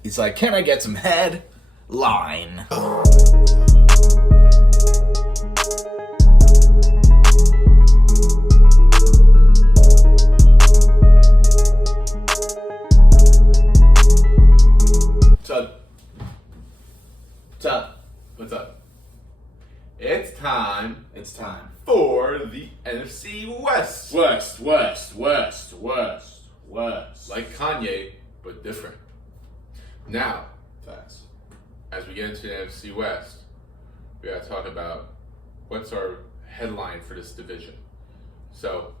He's like, can I get some headline? What's up? It's time It's time. for the NFC West. West. Like Kanye, but different. Now, Facts. as we get into the NFC West, we gotta talk about what's our headline for this division. So,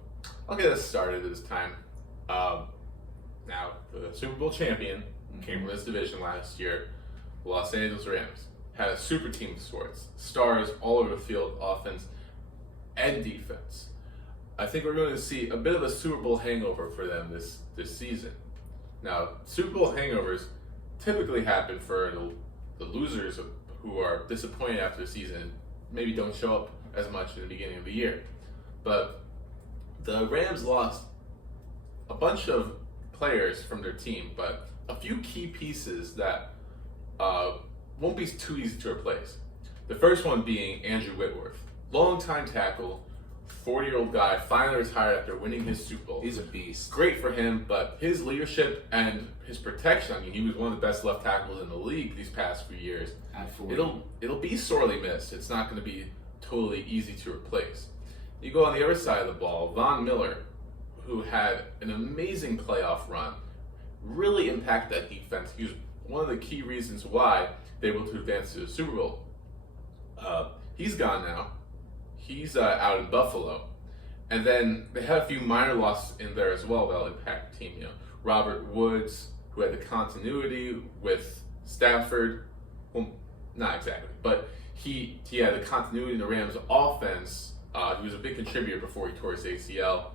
I'll get us started this time. Now, the Super Bowl champion came from this division last year, Los Angeles Rams. Had a super team of sorts, stars all over the field, offense and defense. I think we're going to see a bit of a Super Bowl hangover for them this season. Now, Super Bowl hangovers typically happen for the losers who are disappointed after the season, maybe don't show up as much in the beginning of the year. But the Rams lost a bunch of players from their team, but a few key pieces that won't be too easy to replace. The first one being Andrew Whitworth, longtime tackle, 40-year-old guy, finally retired after winning his Super Bowl. He's a beast. Great for him, but his leadership and his protection, I mean, he was one of the best left tackles in the league these past few years. At 40. It'll be sorely missed. It's not going to be totally easy to replace. You go on the other side of the ball, Von Miller, who had an amazing playoff run, really impacted that defense. He was one of the key reasons why they were able to advance to the Super Bowl. He's gone now. He's out in Buffalo. And then they had a few minor losses in there as well that'll impact the team. You know, Robert Woods, who had the continuity with Stafford. Well, not exactly, but he had the continuity in the Rams offense. He was a big contributor before he tore his ACL.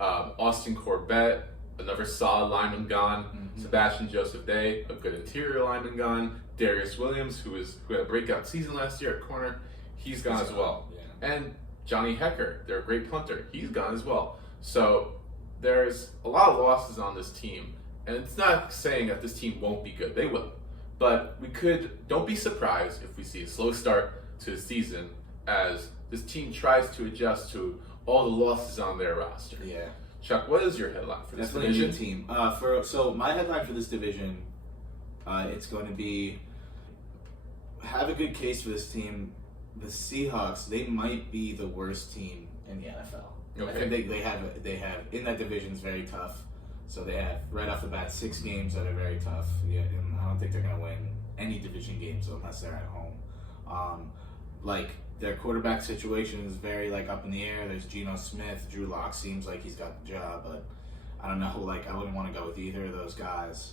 Austin Corbett, another solid lineman gone. Mm-hmm. Sebastian Joseph Day, a good interior lineman gone. Darius Williams, who had a breakout season last year at corner, he's gone as well. Yeah. And Johnny Hecker, they're a great punter, he's gone as well. So there's a lot of losses on this team, and it's not saying that this team won't be good. They will. But don't be surprised if we see a slow start to the season as this team tries to adjust to all the losses on their roster. Yeah. Chuck, what is your headline for this Definitely division? a new team. So my headline for this division, it's going to be have a good case for this team. The Seahawks, they might be the worst team in the NFL. Okay. I think they have in that division is very tough. So they have right off the bat 6 games that are very tough. Yeah, and I don't think they're going to win any division games unless they're at home. Their quarterback situation is very up in the air. There's Geno Smith, Drew Lock seems like he's got the job, but I don't know. I wouldn't want to go with either of those guys.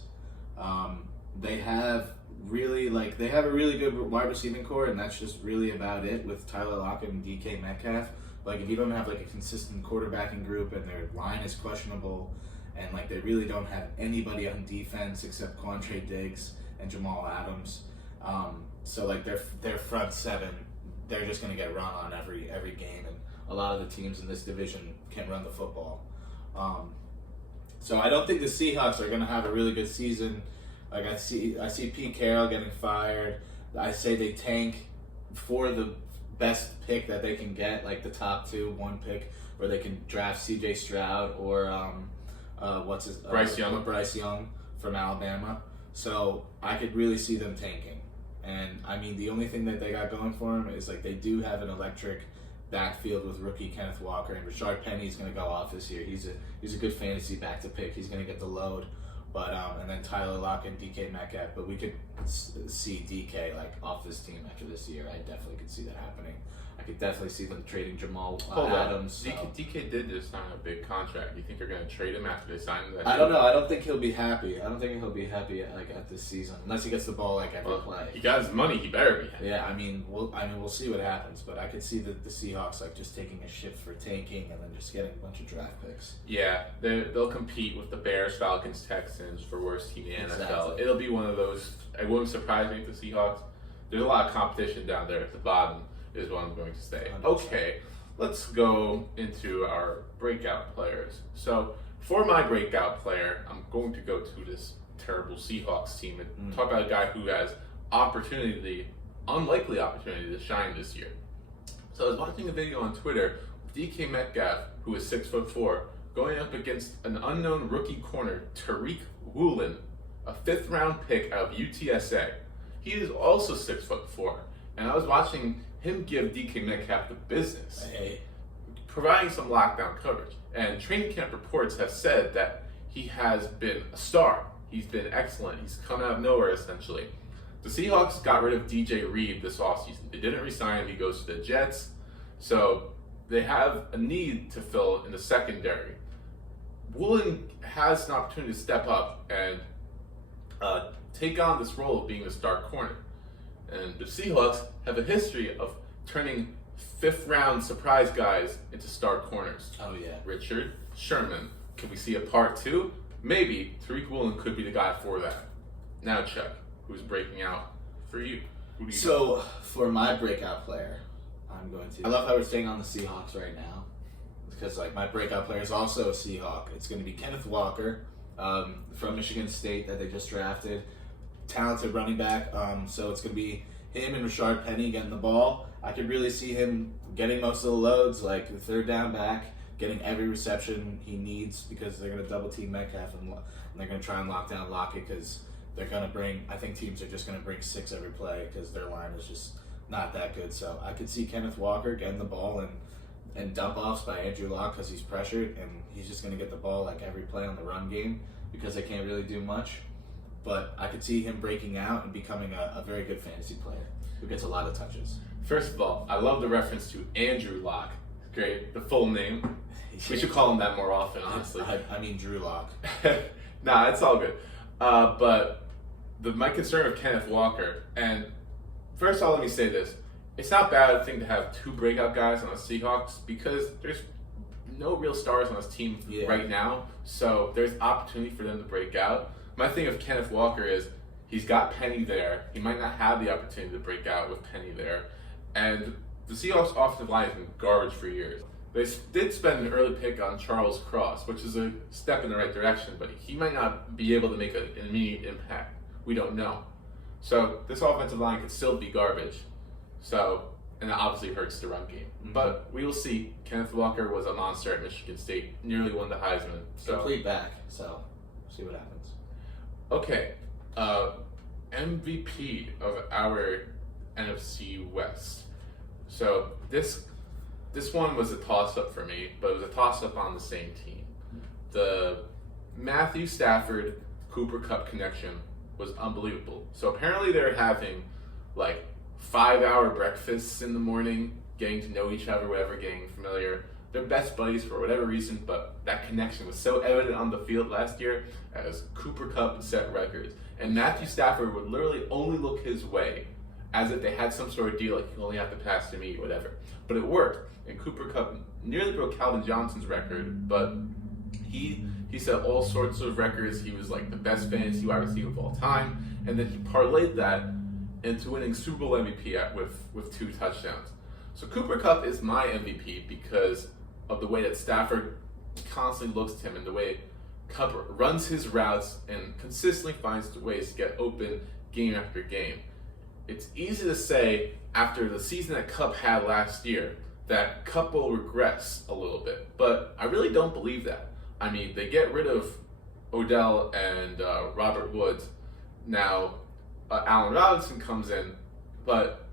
They have a really good wide receiving core, and that's just really about it with Tyler Lockett and DK Metcalf. If you don't have a consistent quarterbacking group and their line is questionable, and they really don't have anybody on defense except Quantre Diggs and Jamal Adams. Their front seven, they're just going to get run on every game, and a lot of the teams in this division can run the football. So I don't think the Seahawks are going to have a really good season. I see Pete Carroll getting fired. I say they tank for the best pick that they can get, the top 1 pick, where they can draft C.J. Stroud or Bryce Young. Bryce Young from Alabama. So I could really see them tanking. And I mean, the only thing that they got going for them is they do have an electric backfield with rookie Kenneth Walker, and Rashard Penny is going to go off this year. He's a good fantasy back to pick. He's going to get the load. But and then Tyler Lockett and DK Metcalf. But we could see DK off this team after this year. I definitely could see that happening. I could definitely see them trading Jamal Adams. So. DK did just sign a big contract. Do you think they're going to trade him after they sign that? I don't know. I don't think he'll be happy. I don't think he'll be happy at this season unless he gets the ball every play. He got his money. He better be happy. Yeah, we'll see what happens. But I could see the Seahawks just taking a shift for tanking and then just getting a bunch of draft picks. Yeah, they'll compete with the Bears, Falcons, Texans for worst team in the NFL. Exactly. It'll be one of those. It wouldn't surprise me if the Seahawks. There's a lot of competition down there at the bottom. Is what I'm going to say. 100%. Okay, let's go into our breakout players. So for my breakout player, I'm going to go to this terrible Seahawks team and talk about a guy who has unlikely opportunity to shine this year. So I was watching a video on Twitter of DK Metcalf, who is 6'4", going up against an unknown rookie corner, Tariq Woolen, a 5th round pick out of UTSA. He is also 6'4", and I was watching him give DK Metcalf the business, providing some lockdown coverage. And training camp reports have said that he has been a star. He's been excellent. He's come out of nowhere, essentially. The Seahawks got rid of DJ Reed this offseason. They didn't resign him. He goes to the Jets. So they have a need to fill in the secondary. Woolen has an opportunity to step up and take on this role of being the star corner. And the Seahawks have a history of turning 5th round surprise guys into star corners. Oh, yeah. Richard Sherman. Can we see a part 2? Maybe. Tariq Woolen could be the guy for that. Now, Chuck, who's breaking out for you? Who do you So, for my breakout player, I'm going to... I love how we're staying on the Seahawks right now. Because, like, my breakout player is also a Seahawk. It's going to be Kenneth Walker from Michigan State that they just drafted. Talented running back. So it's going to be him and Rashard Penny getting the ball. I could really see him getting most of the loads, like the 3rd down back, getting every reception he needs because they're going to double team Metcalf and they're going to try and lock down Lockett because they're going to bring, I think teams are just going to bring 6 every play because their line is just not that good. So I could see Kenneth Walker getting the ball and dump offs by Andrew Luck because he's pressured and he's just going to get the ball like every play on the run game because they can't really do much. But I could see him breaking out and becoming a very good fantasy player who gets a lot of touches. First of all, I love the reference to Andrew Luck. Great. The full name. We should call him that more often, honestly. I mean Drew Lock. Nah, it's all good. But my concern of Kenneth Walker, and first of all, let me say this. It's not a bad thing to have 2 breakout guys on the Seahawks because there's no real stars on this team right now. So there's opportunity for them to break out. My thing of Kenneth Walker is he's got Penny there. He might not have the opportunity to break out with Penny there. And the Seahawks offensive line has been garbage for years. They did spend an early pick on Charles Cross, which is a step in the right direction, but he might not be able to make an immediate impact. We don't know. So this offensive line could still be garbage. So, and it obviously hurts the run game. Mm-hmm. But we will see. Kenneth Walker was a monster at Michigan State, nearly won the Heisman. So. Complete back, so we'll see what happens. Okay, MVP of our NFC West. So this one was a toss-up for me, but it was a toss-up on the same team. The Matthew Stafford Cooper Kupp connection was unbelievable. So apparently they're having like 5-hour breakfasts in the morning, getting to know each other, whatever, getting familiar. They're best buddies for whatever reason, but that connection was so evident on the field last year as Cooper Kupp set records. And Matthew Stafford would literally only look his way as if they had some sort of deal, like you only have to pass to me, whatever. But it worked, and Cooper Kupp nearly broke Calvin Johnson's record, but he set all sorts of records. He was like the best fantasy wide receiver of all time, and then he parlayed that into winning Super Bowl MVP with 2 touchdowns. So Cooper Kupp is my MVP because of the way that Stafford constantly looks to him and the way Kupp runs his routes and consistently finds ways to get open game after game. It's easy to say after the season that Kupp had last year that Kupp will regress a little bit, but I really don't believe that. I mean, they get rid of Odell and Robert Woods. Now, Allen Robinson comes in, but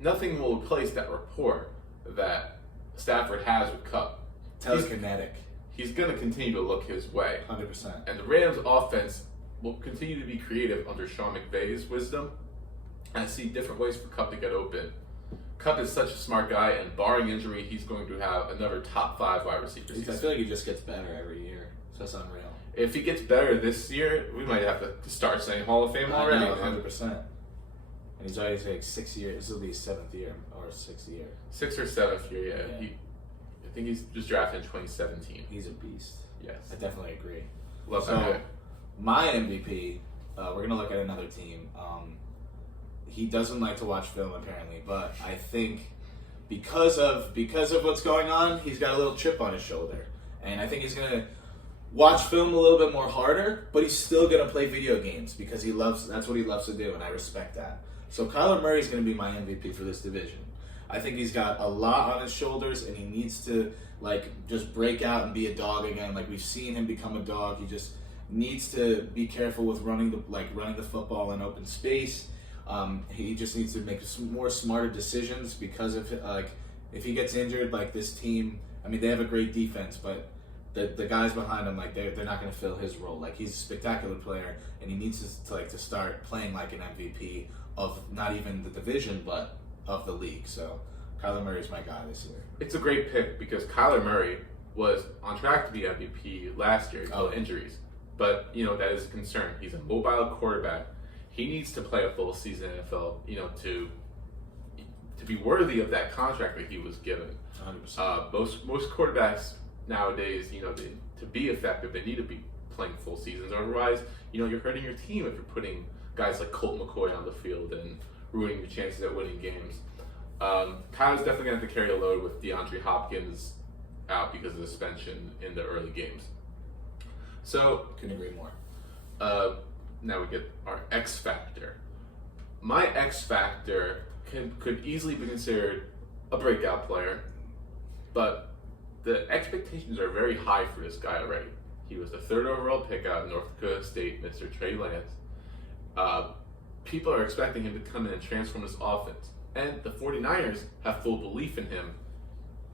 nothing will replace that rapport that Stafford has with Kupp. Telekinetic. He's going to continue to look his way. 100%. And the Rams' offense will continue to be creative under Sean McVay's wisdom. And I see different ways for Kupp to get open. Kupp is such a smart guy, and barring injury, he's going to have another top 5 wide receiver season. I feel like he just gets better every year. So that's unreal. If he gets better this year, we might have to start saying Hall of Fame already. 100%. And he's already like 6 years. This will be his 7th year or 6th year. 6th or 7th year, yeah. I think he's just drafted in 2017. He's a beast. Yes. I definitely agree. Love so, that. My MVP, we're going to look at another team. He doesn't like to watch film apparently, but I think because of what's going on, he's got a little chip on his shoulder. And I think he's going to watch film a little bit more harder, but he's still gonna play video games because that's what he loves to do, and I respect that. So Kyler Murray is gonna be my MVP for this division. I think he's got a lot on his shoulders, and he needs to just break out and be a dog again. Like we've seen him become a dog. He just needs to be careful with running the football in open space. He just needs to make more smarter decisions because if he gets injured, this team. I mean, they have a great defense, but the guys behind him, they're not going to fill his role. He's a spectacular player, and he needs to start playing like an MVP of not even the division, but of the league. So Kyler Murray's my guy this year. It's a great pick because Kyler Murray was on track to be MVP last year until injuries. But, that is a concern. He's a mobile quarterback. He needs to play a full season NFL, to be worthy of that contract that he was given. 100%. Most quarterbacks nowadays, to be effective, they need to be playing full seasons. Otherwise, you're hurting your team if you're putting guys like Colt McCoy on the field and ruining your chances at winning games. Kyle's definitely going to have to carry a load with DeAndre Hopkins out because of the suspension in the early games. So, couldn't agree more. Now we get our X Factor. My X Factor could easily be considered a breakout player, but the expectations are very high for this guy already. He was the 3rd overall pick out of North Dakota State, Mr. Trey Lance. People are expecting him to come in and transform this offense. And the 49ers have full belief in him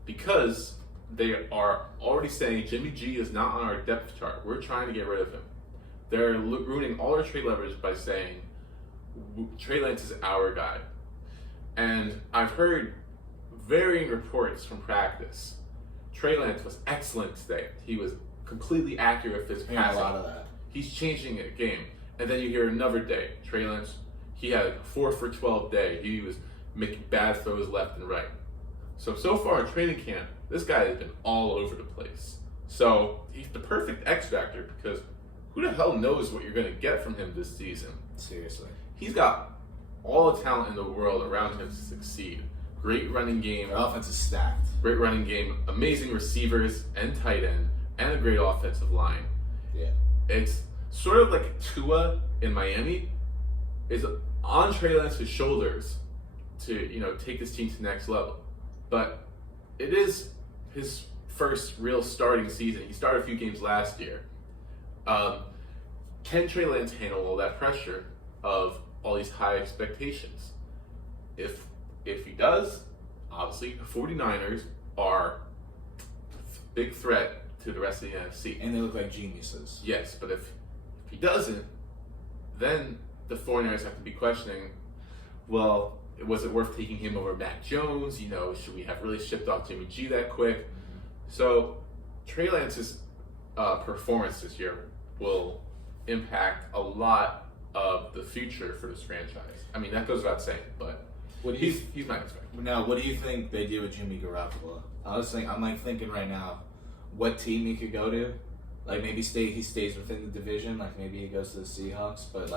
because they are already saying Jimmy G is not on our depth chart. We're trying to get rid of him. They're ruining all their trade leverage by saying Trey Lance is our guy. And I've heard varying reports from practice. Trey Lance was excellent today. He was completely accurate with his passing. A lot of that. He's changing a game. And then you hear another day. Trey Lance, he had a 4 for 12 day. He was making bad throws left and right. So far in training camp, this guy has been all over the place. So he's the perfect X Factor because who the hell knows what you're going to get from him this season? Seriously. He's got all the talent in the world around him to succeed. Great running game. Their offense is stacked. Great running game. Amazing receivers and tight end. And a great offensive line. Yeah. It's sort of like Tua in Miami is on Trey Lance's shoulders to, take this team to the next level. But it is his first real starting season. He started a few games last year. Can Trey Lance handle all that pressure of all these high expectations? If he does, obviously the 49ers are a big threat to the rest of the NFC. And they look like geniuses. Yes, but if he doesn't, then the 49ers have to be questioning, well, was it worth taking him over Mac Jones? Should we have really shipped off Jimmy G that quick? Mm-hmm. So Trey Lance's performance this year will impact a lot of the future for this franchise. I mean, that goes without saying, but he's my expectation. Now, what do you think they do with Jimmy Garoppolo? I'm thinking right now, what team he could go to? Maybe he stays within the division. Maybe he goes to the Seahawks. But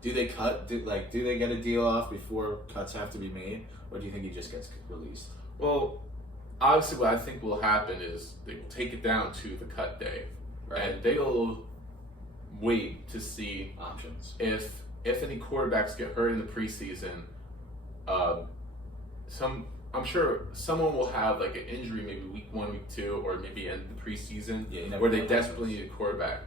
do they cut? Do they get a deal off before cuts have to be made, or do you think he just gets released? Well, obviously, what I think will happen is they will take it down to the cut day, right, and they'll wait to see options. If any quarterbacks get hurt in the preseason, I'm sure someone will have an injury maybe week 1, week 2, or maybe end the preseason where they desperately need a quarterback.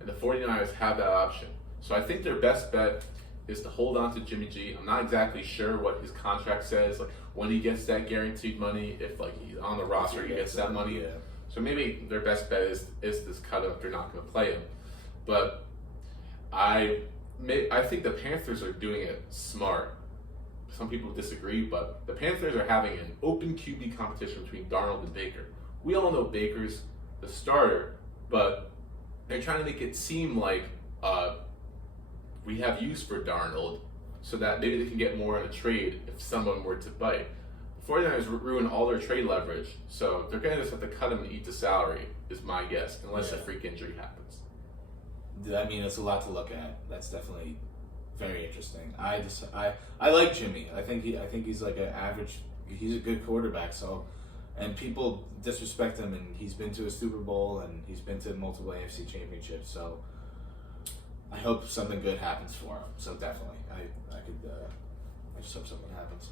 And the 49ers have that option. So I think their best bet is to hold on to Jimmy G. I'm not exactly sure what his contract says, when he gets that guaranteed money, if he's on the roster, he gets that money. Yeah. So maybe their best bet is this cut if they're not going to play him. But I think the Panthers are doing it smart. Some people disagree, but the Panthers are having an open QB competition between Darnold and Baker. We all know Baker's the starter, but they're trying to make it seem like we have use for Darnold so that maybe they can get more in a trade if someone were to bite. The 49ers ruin all their trade leverage, so they're going to just have to cut him and eat the salary, is my guess, unless a freak injury happens. I mean, it's a lot to look at. That's definitely very interesting. I like Jimmy. I think he's an average. He's a good quarterback. So and people disrespect him, and he's been to a Super Bowl, and he's been to multiple AFC championships, so I hope something good happens for him. So definitely, I just hope something happens.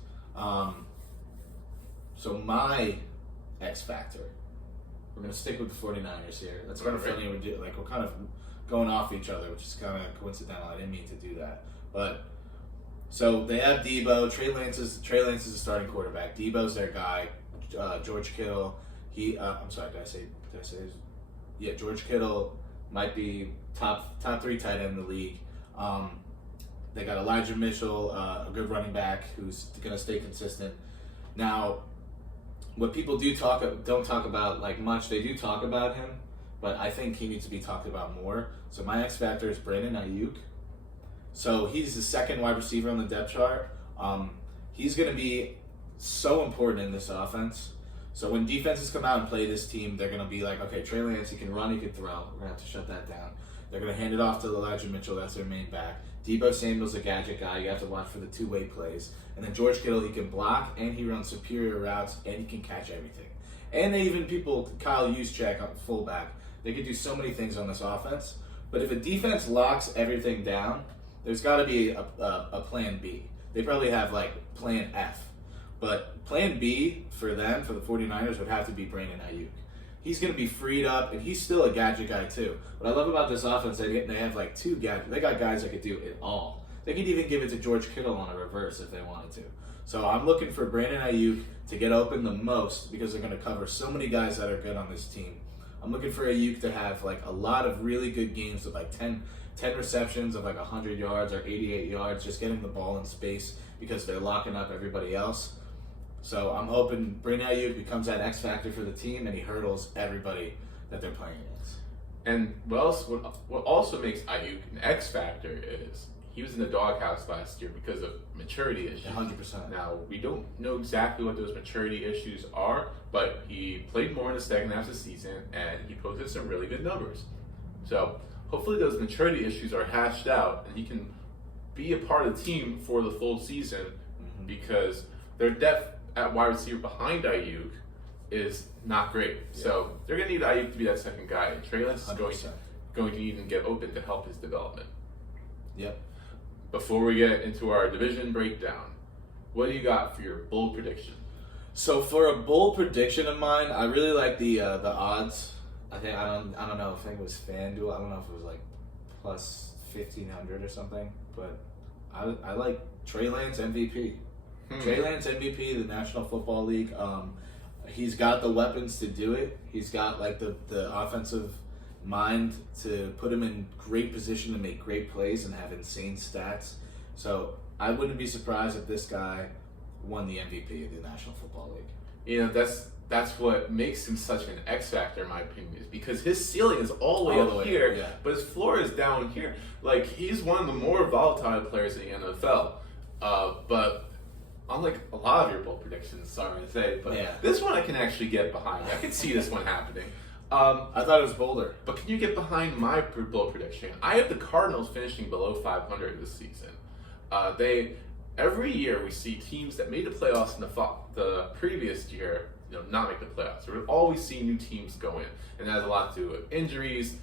So my X Factor, we're going to stick with the 49ers here. That's kind of funny. We're kind of going off each other, which is kind of coincidental. I didn't mean to do that. But, so they have Debo. Trey Lance is the starting quarterback. Debo's their guy. George Kittle, I'm sorry, did I say his? Yeah, George Kittle might be top 3 tight end in the league. They got Elijah Mitchell, a good running back who's going to stay consistent. Now, what people don't talk about like much, they do talk about him, but I think he needs to be talked about more. So my X Factor is Brandon Naiyuk. So he's the second wide receiver on the depth chart. He's going to be so important in this offense. So when defenses come out and play this team, they're going to be like, okay, Trey Lance, he can run, he can throw. We're going to have to shut that down. They're going to hand it off to Elijah Mitchell. That's their main back. Debo Samuel's a gadget guy. You have to watch for the two-way plays. And then George Kittle, he can block, and he runs superior routes, and he can catch everything. And Kyle Juszczyk on fullback. They could do so many things on this offense. But if a defense locks everything down, there's got to be a plan B. They probably have like plan F. But plan B for them, for the 49ers, would have to be Brandon Naiyuk. He's going to be freed up, and he's still a gadget guy too. What I love about this offense, they have like 2 gadgets. They got guys that could do it all. They could even give it to George Kittle on a reverse if they wanted to. So I'm looking for Brandon Naiyuk to get open the most because they're going to cover so many guys that are good on this team. I'm looking for Ayuk to have like a lot of really good games with like 10 receptions of like 100 yards or 88 yards, just getting the ball in space because they're locking up everybody else. So I'm hoping Brandon Naiyuk becomes that X factor for the team, and he hurdles everybody that they're playing against. And what also makes Ayuk an X factor is he was in the doghouse last year because of maturity issues. 100%. Now, we don't know exactly what those maturity issues are, but he played more in the second half of the season, and he posted some really good numbers. So hopefully those maturity issues are hashed out, and he can be a part of the team for the full season, because their depth at wide receiver behind Ayuk is not great. Yeah. So they're going to need Ayuk to be that second guy, and Trey Lance is going to need him to get open to help his development. Yep. Before we get into our division breakdown, what do you got for your bold prediction? So for a bold prediction of mine, I really like the odds. I don't know. I think it was FanDuel. I don't know if it was like plus 1,500 or something, but I like Trey Lance MVP. Trey Lance MVP of the National Football League. He's got the weapons to do it. He's got like the offensive mind to put him in great position to make great plays and have insane stats. So I wouldn't be surprised if this guy won the MVP of the National Football League. You know, that's what makes him such an X factor, in my opinion, is because his ceiling is all the way up here, yeah, but his floor is down here. Like, he's one of the more volatile players in the NFL. But unlike a lot of your bold predictions, sorry to say, but yeah, this one I can actually get behind. I can see this one happening. I thought it was bolder. But can you get behind my bold prediction? I have the Cardinals finishing below 500 this season. Every year we see teams that made the playoffs in the previous year, not make the playoffs. We always see new teams go in, and that has a lot to do with injuries,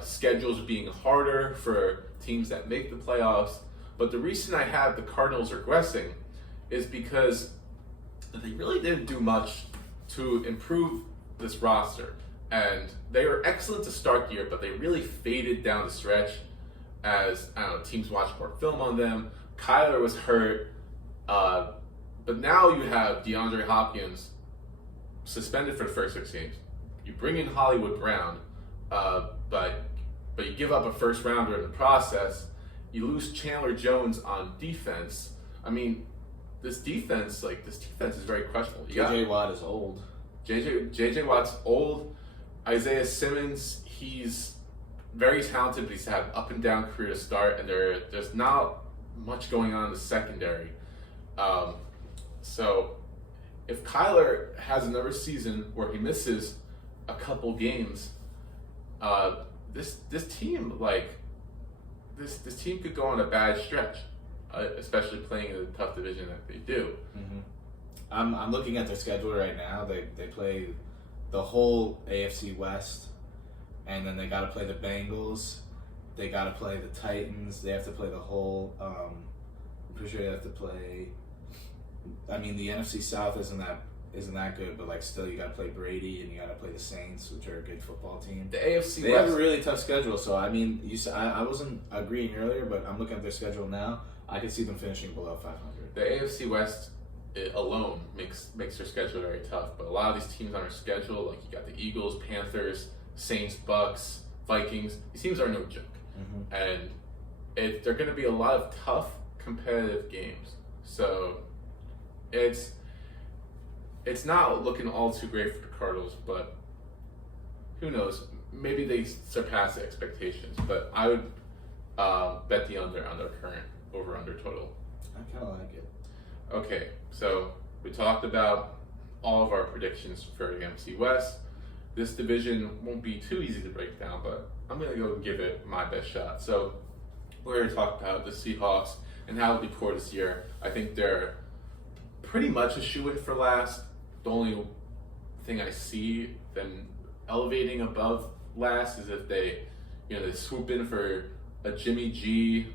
schedules being harder for teams that make the playoffs. But the reason I have the Cardinals regressing is because they really didn't do much to improve this roster. And they were excellent to start the year, but they really faded down the stretch as, teams watched more film on them. Kyler was hurt. But now you have DeAndre Hopkins suspended for the first 6 games. You bring in Hollywood Brown, but you give up a first rounder in the process. You lose Chandler Jones on defense. I mean, this defense is very questionable. JJ Watt is old. JJ Watt's old. Isaiah Simmons, he's very talented, but he's had an up and down career to start, and there's not much going on in the secondary. So if Kyler has another season where he misses a couple games, this team could go on a bad stretch, especially playing in a tough division that they do. I'm looking at their schedule right now. They play the whole AFC West, and then they got to play the Bengals. They got to play the Titans. They have to play the whole. I'm pretty sure they have to play. I mean, the NFC South isn't that good, but like still, you got to play Brady and you got to play the Saints, which are a good football team. The AFC They West have a really tough schedule. So I mean, I wasn't agreeing earlier, but I'm looking at their schedule now. I could see them finishing below 500. The AFC West alone makes their schedule very tough. But a lot of these teams on our schedule, like you got the Eagles, Panthers, Saints, Bucks, Vikings. These teams are no joke, and they're going to be a lot of tough, competitive games. So it's not looking all too great for the Cardinals, but who knows? Maybe they surpass the expectations. But I would bet the under on their current over-under total. I kind of like it. Okay, so we talked about all of our predictions for the NFC West. This division won't be too easy to break down, but I'm going to go give it my best shot. So we're going to talk about the Seahawks and how they'll be poor this year. I think they're pretty much a shoo-in for last. The only thing I see them elevating above last is if they swoop in for a Jimmy G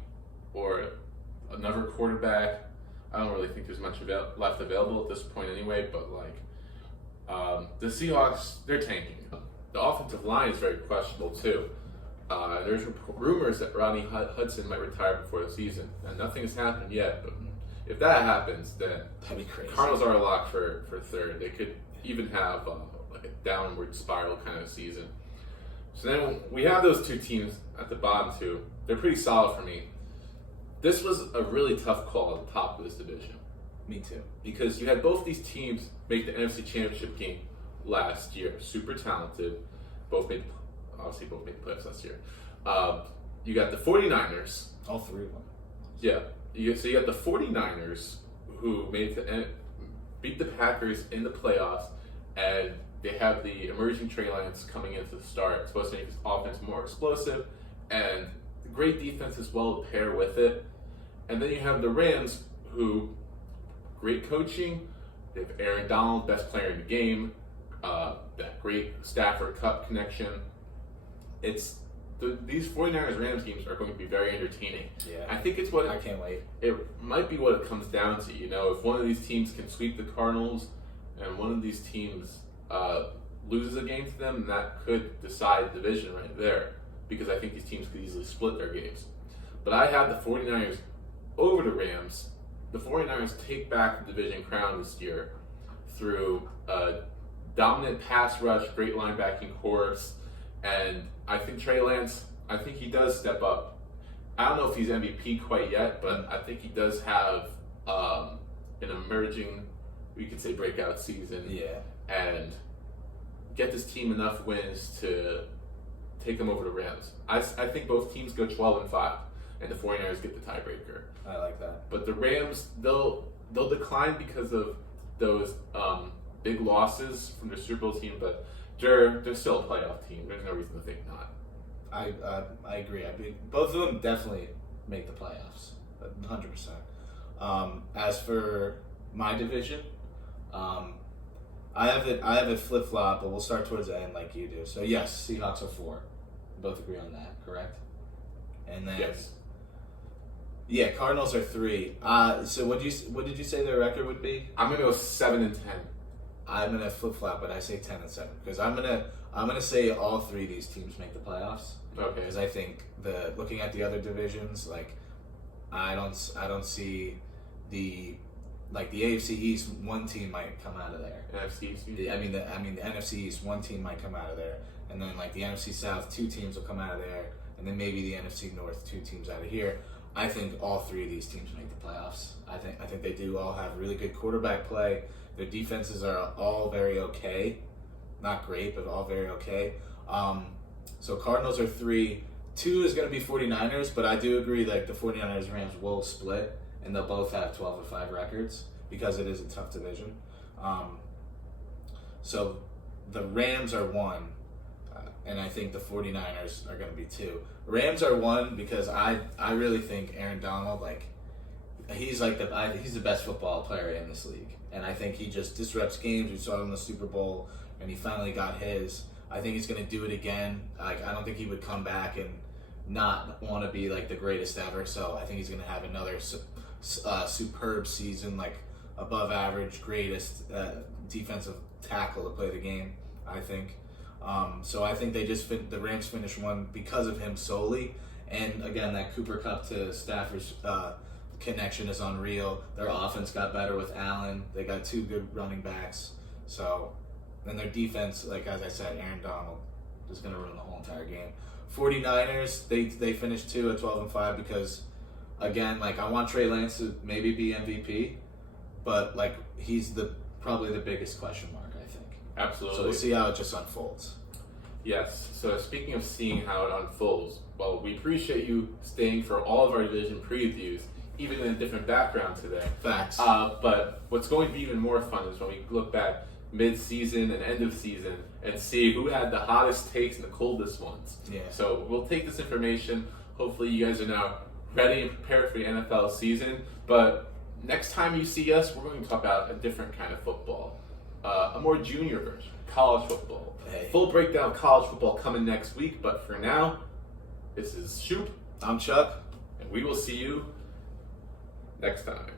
or another quarterback. I don't really think there's much left available at this point anyway, but the Seahawks, they're tanking. The offensive line is very questionable too. There's rumors that Ronnie Hudson might retire before the season, and nothing has happened yet, but if that happens, then That'd be crazy. Cardinals are a lock for third. They could even have like a downward spiral kind of season. So then we have those two teams at the bottom two. They're pretty solid for me. This was a really tough call at the top of this division. Me too. Because you had both these teams make the NFC Championship game last year. Super talented. Both made the playoffs last year. You got the 49ers. All three of them. Yeah. So you got the 49ers who beat the Packers in the playoffs, and they have the emerging Trey Lance coming into the start. It's supposed to make his offense more explosive, and great defense as well to pair with it. And then you have the Rams, who, great coaching. They have Aaron Donald, best player in the game. That great Stafford Cup connection. These 49ers-Rams games are going to be very entertaining. Yeah. I think it's what I can't wait. It might be what it comes down to. If one of these teams can sweep the Cardinals and one of these teams loses a game to them, that could decide the division right there. Because I think these teams could easily split their games. But I have the 49ers over the Rams. The 49ers take back the division crown this year through a dominant pass rush, great linebacking corps, and I think Trey Lance, I think he does step up. I don't know if he's MVP quite yet, but I think he does have an emerging, we could say, breakout season. Yeah. And get this team enough wins to take them over the Rams. I think both teams go 12-5, and the 49ers get the tiebreaker. I like that. But the Rams, they'll decline because of those big losses from their Super Bowl team, but they're still a playoff team. There's no reason to think not. I agree. I mean, both of them definitely make the playoffs, 100%. As for my division, I have it flip flop, but we'll start towards the end like you do. So yes, Seahawks are 4. We both agree on that, correct? And then Yes. Yeah, Cardinals are 3. So what did you say their record would be? I'm gonna go 7-10. I'm gonna flip flop, but I say 10-7 because I'm gonna say all 3 of these teams make the playoffs. Okay. Because I think looking at the other divisions, like I don't see the AFC East, one team might come out of there. NFC. I mean the NFC East, one team might come out of there, and then like the NFC South, 2 teams will come out of there, and then maybe the NFC North, 2 teams out of here. I think all 3 of these teams make the playoffs. I think they do all have really good quarterback play. Their defenses are all very okay, not great, but all very okay. So Cardinals are 3. 2 is going to be 49ers, but I do agree like the 49ers Rams will split, and they'll both have 12-5 records because it is a tough division. So the Rams are 1, and I think the 49ers are going to be 2. Rams are 1 because I really think Aaron Donald, like, he's like he's the best football player in this league, and I think he just disrupts games. We saw him in the Super Bowl, and he finally got his. I think he's going to do it again. Like, I don't think he would come back and not want to be like the greatest ever. So I think he's going to have another superb season, like above average, greatest defensive tackle to play the game, I think. So I think the Rams finished one because of him solely. And again, that Cooper Kupp to Stafford's connection is unreal. Their offense got better with Allen. They got 2 good running backs. So, and their defense, like as I said, Aaron Donald is going to ruin the whole entire game. 49ers, they finished 2 at 12-5 because, again, like I want Trey Lance to maybe be MVP, but like he's probably the biggest question mark, I think. Absolutely. So we'll see how it just unfolds. Yes. So speaking of seeing how it unfolds, well, we appreciate you staying for all of our division previews, even in a different background today. Facts. But what's going to be even more fun is when we look back mid-season and end of season and see who had the hottest takes and the coldest ones. Yeah. So we'll take this information. Hopefully you guys are now ready and prepared for the NFL season. But next time you see us, we're going to talk about a different kind of football. A more junior version, college football. Hey. Full breakdown of college football coming next week. But for now, this is Shoop. I'm Chuck. And we will see you next time.